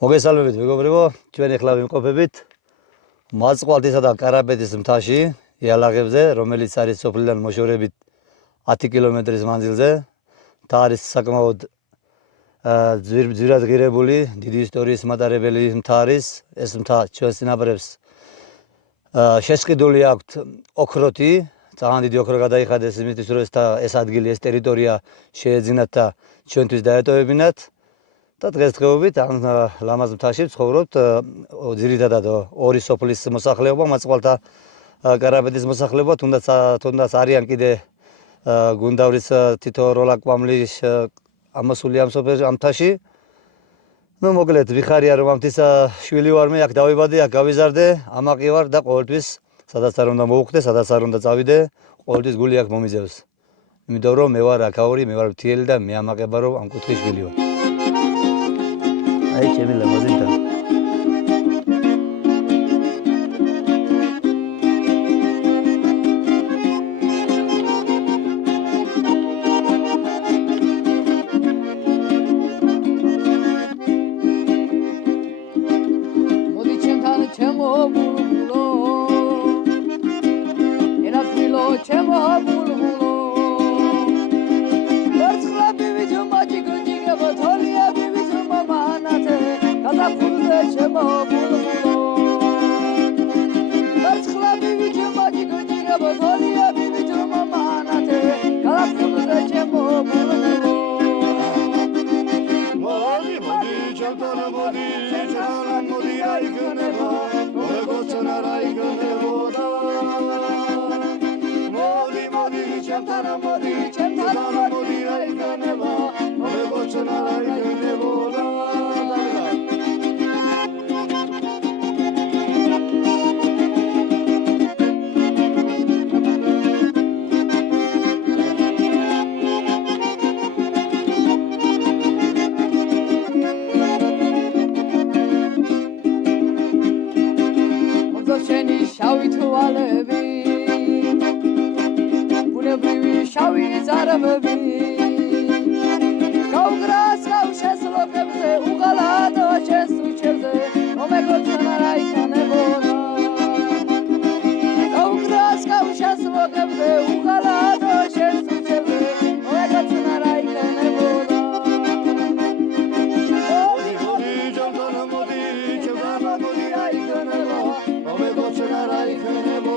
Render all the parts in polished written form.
მოგესალმებით მეგობრებო, ჩვენ ახლა ვიმყოფებით მაწყვალთისა და კარაბეთის მთაში, იალაღებზე, რომელიც არის სოფლიდან მოშორებით 10 კილომეტრის მანძილზე. მთა არის საკმაოდ ძვირად ღირებული, დიდი ისტორიის მატარებელი მთა არის. ეს მთა ჩვენს წინაპრებს შესყიდული აქვთ ოქროთი, ძალიან დიდი ოქრო გადაიხადეს იმისთვის, რომ ეს ადგილი, ეს ტერიტორია შეეძინათ და ჩვენთვის დაეტოვებინათ. და დღესდღეობით ამ ლამაზ მთაში ვცხოვრობთ ძირითადად ორი სოფლის მოსახლეობა, მაწყვალთა კარაბეთის მოსახლეობა, თუნდაც არიან კიდე გუნდავრის თითო როლაკვამლი ამოსული ამ მთაში. მოკლედ ვიხარია რომ ამ მთის შვილი ვარ მე, აქ დავიბადე, აქ გავიზარდე, ამაყი ვარ და ყოველთვის სადაც არ უნდა მოვუხდე, სადაც არ უნდა წავიდე, ყოველთვის გული აქ მომიძევს. იმიტომ რომ მე ვარ აქაური, მე ვარ მთიელი და მე ამაყება რომ ამ კუთხის შვილი ვარ. Ai, ce-mi lămăzintă. Modicem tan cemo bulbulo, era filo cemo bulbulo. Verskla bivicum magico giga batolia bivicum mamanate, kada pulde cemo bulbulo. Verskla bivicum magico giga batolia bivicum mamanate, kada pulde cemo bulbulo. Modi modi chantana modi ai kaneva ore gochana rai kaneva modi chantana modi ai kaneva ore gochana rai kaneva შავი თვალები ბუნებრივი შავი ზარებები გავგრას გავშეს ლოყებზე უღალატო შეს უჩებზე მომეგოჩნა რაიქანებოდა გავგრას გავშეს ლოყებზე უღალატო შეს უჩებზე მომეგოჩნა რაიქანებოდა modi chantana modi ai kaneva ore gochana rai kaneva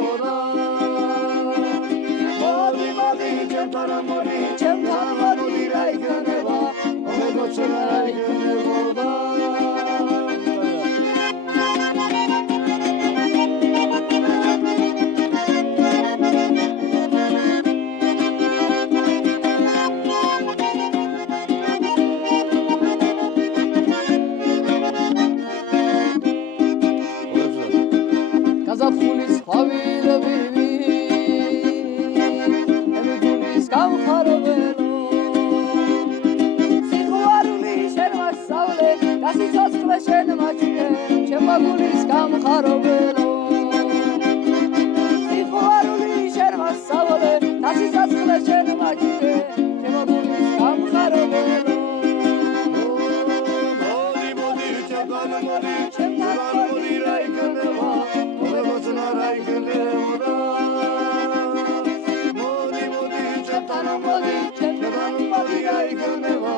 modi chantana modi ai kaneva ore gochana rai kaneva გაზაფხულის ყვავილები ემიგულის გამხარებელო სიყვარული შენ მასწავლე და სიცოცხლე შენ მაჩვენე ჩემმა გულის გამხარებელო სიყვარული შენ მასწავლე და სიცოცხლე შენ მაჩვენე ჩემმა გულის გამხარებელო modi chantana modi ai kaneva ore gochana rai kaneva modi chantana modi ai kaneva